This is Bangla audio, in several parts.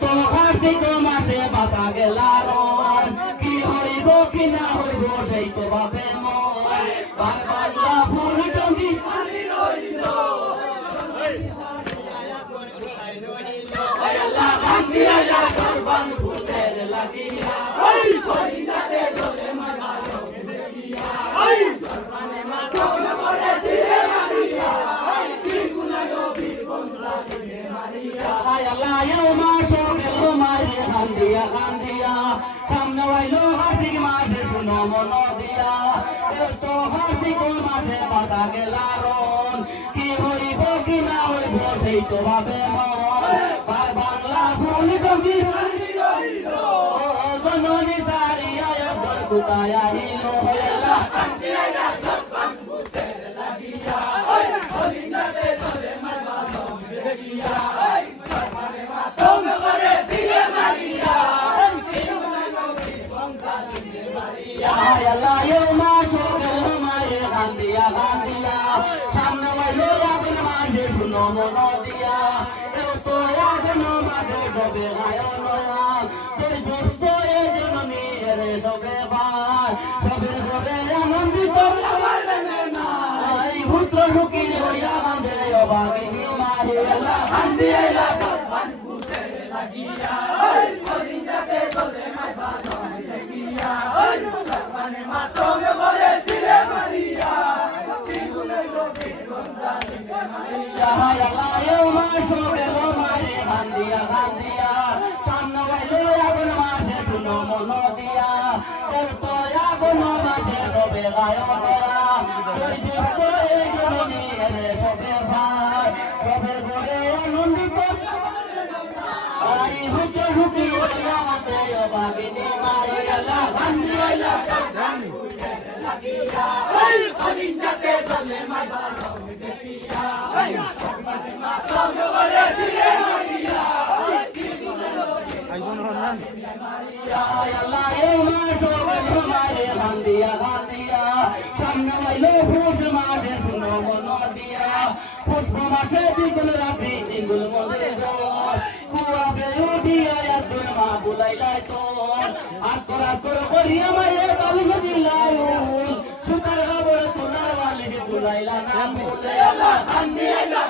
তো কার্তিক মাসে বাবা গেলার কি হইব কি না হইব সেই তো ভাবে বাংলা ফুল টঙ্গি সামনে আইলো হার্দিক মাসে শুনো মন দিয়া তো হার্দিক মাসে বাতা গেলারন কি হইব কি না হইব সেই তো ভাবে বাংলা ফুল টঙ্গি জননী সারিয়া কোথায় আহিল সামনে বাইলো আপন মাঝে শুনো মন দিয়া তো এখন মাঝে সবে গায়ন দুষ্ট এ জননী রে সবে ভাই সবে ঘরে আনন্দিত পুত্র সুখী হইয়া বাঁধে অভাগিনী মারে কান্দি আইলা লাগিয়া সামনে বাইলো এখন মাসে শুনো মন দিয়া তো এখন মাসে সবে গায়নেরা দুষ্ট এই জননী রে সবে ভাই সবে ঘরে আনন্দিত সুখী হইয়া মাতে অভাগিনী মারে কান্দি আইলা লাগিয়া অনিন্দাতে চলে মাইবা সামনে আইলো পুষ মাসে শুনো মন দিয়া পুষ্প মাসে দ্বিগুণ রাত্রি দ্বিগুণ মনে কুয়াবে উঠিয়া তোর মা বুলাইলাই তোর আস্কর করিয়া মায়ের বালিশ দিলাই সুতার কাপড়ে তোলার বালিশ বুলাইলা না বলে আল্লাহ কান্দি আইলা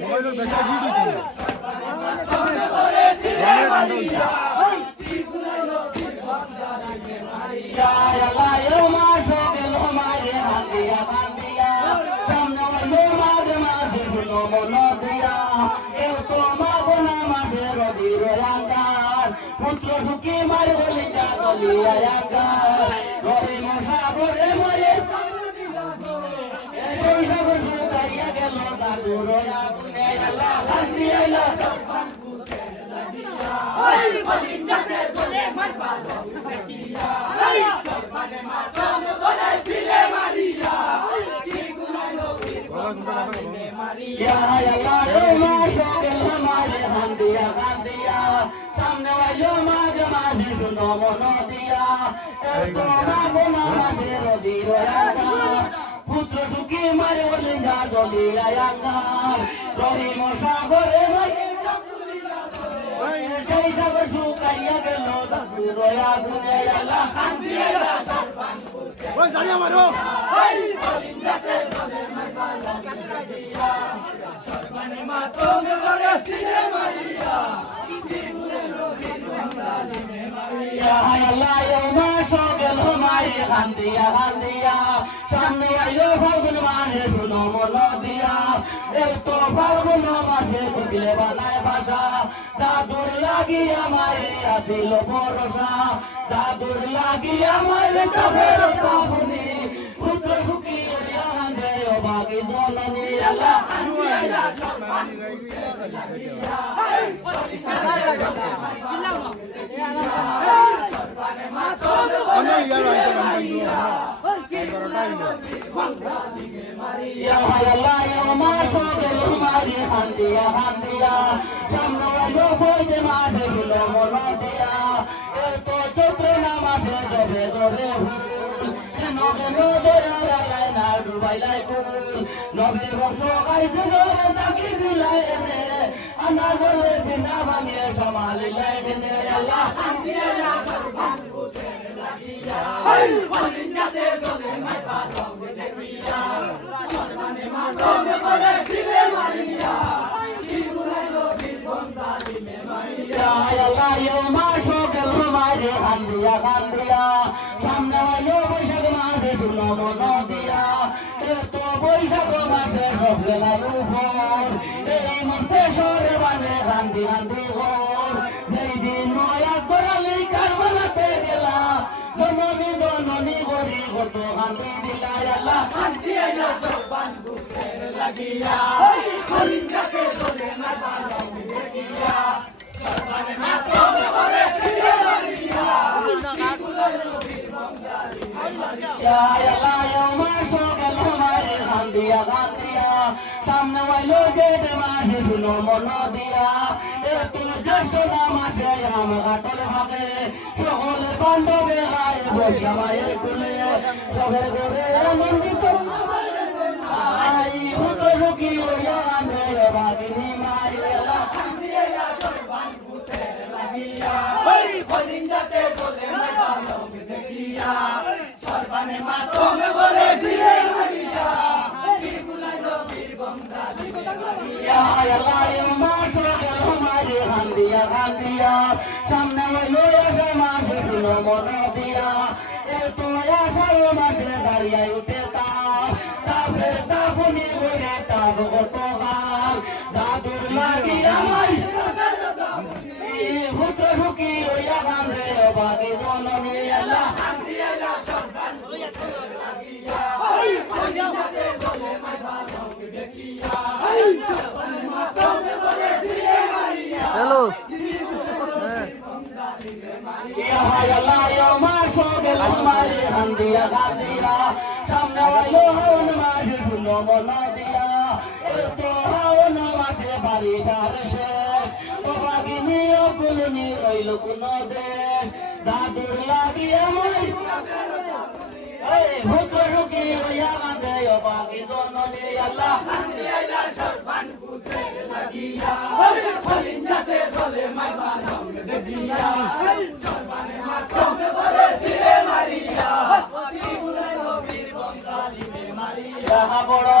মোবাইলের বেচা ভিডিও করে সামনে মাঝে শুনো মন দিয়া কেউ তো মাগো না মাসে রবি রয়াঙ্গার পুত্র সুখী মার বলি গলিয়াঙ্গার রবি মশা করে মরে এই সাগর শুকাইয়া গেল দাদু রয়া গুনে আল্লাহ কান্দি আইলা সামনে আইলো মাঝে মাঝে শুনো মন দিয়া মাঝে রবি পুত্র সুখী মারে বলে যা জলিয়াঙ্গার রবি মশা করে সেই সাগর শুকাইয়া গেল দাদু রয়া গুনে আল্লাহ কান্দি আইলা জানি আমারও সামনে আইলো ফাল্গুন মাসে শুনো মন দিয়া তো ফাল্গুন মাসে ঢুকলে বানায় ভাষা জাদুর লাগি আমায় আসিল ভরসা জাদুর লাগি আমায় কাফের কাফুনি পুত্র সুখী আনন্দে অভাগী জননী আল্লাহ সামনে চৈত্র মাসে জবে জবে ফুল কেন কেন দয়ালাই না ডুবাইলাই ফুল নবীর বংশ গাইছে জবে তাকি দিলাই এনে আনা বলে বিনা ভাঙিয়ে সমালিলাই বিনে আল্লাহ দিয়ে না সর্বান বুঝে লাগিয়া হই হলিন যাতে জলে নাই পারং দেখিয়া সর্বানে মাতমে করে ফিরে মারিয়া কি বুলাইলো বন্ধা দিমে মারিয়া আল্লাহ ইও মাসো গেল মারে কান্দিয়া কান্দিয়া সামনে হইলো বৈশাখ মাসে শুনো মন দিয়া তো বৈশাখ মাসে সব গেলাই উপর এই মধ্যে সরে বানে কান্দি কান্দি ঘর যেই দিন নয়াজ করালি কারবালাতে গেলা জননী জননী গরি কত কান্দি দিলা আল্লাহ কান্দি আইলা জবান বুকে লাগিয়া হলিন যাকে চলে না পারং দেখিয়া সর্বানে মাতমে করে ফিরে মারিয়া কি বুলাইলো বীরবঙ্গালী মারিয়া আল্লাহ ইও মাসো গেল মারে কান্দিয়া কান্দিয়া সামনে হইলো জেঠ মাসে শুনো মন দিয়া একটু জ্যেষ্ঠ মাসে আম কাটল ভাগে সকলের বান্ধবে গায়ে বসা মায়ের কুলে সবের ঘরে আনন্দিত আই হুত সুখী হইয়া কান্দে বাগিনী মারিয়া কান্দিয়া সর্বান ভূতে লাগিয়া ওই হলিন যাতে চলে নাই পারং দেখিয়া সর্বানে মাতমে করে ফিরে মারিয়া কি বুলাইলো বীরবঙ্গালী মারিয়া আল্লাহ ইও মাসো গেল মারে কান্দিয়া কান্দিয়া সামনে হইলো আষাঢ় মাসে শুনো মন দিয়া এত আষাঢ় মাসে দাঁড়িয়ায় উঠে তাপের তাপুনি করে তাপ কত গাল জাদুর লাগিয়া মাই পুত্র সুখী হইয়া কান্দে বাকি জননী আল্লাহ কান্দিয়া সর্বান লাগিয়া হলিন যাতে চলে নাই পারং দেখিয়া সর্বানে মাতমে করে ফিরে মারিয়া হ্যালো আল্লাহ ইও মাসো গেল মারে কান্দিয়া কান্দিয়া সামনে হইলো হাওন মাসে শুনো মন দিয়া এত হাওন মাসে বারিশার শেষ ও বাগিনী অকুলনি রইল কোন দেশ দাদুর লাগিয়া মই এই পুত্র সুখী হইয়া কান্দে ও বাকি জননী আল্লাহ কান্দিয়া সর্বান ভূতে লাগিয়া হলিন যাতে চলে নাই পারং দেখিয়া সর্বানে মাতমে করে ফিরে মারিয়া কি বুলাইলো বীরবঙ্গালী মারিয়া বড়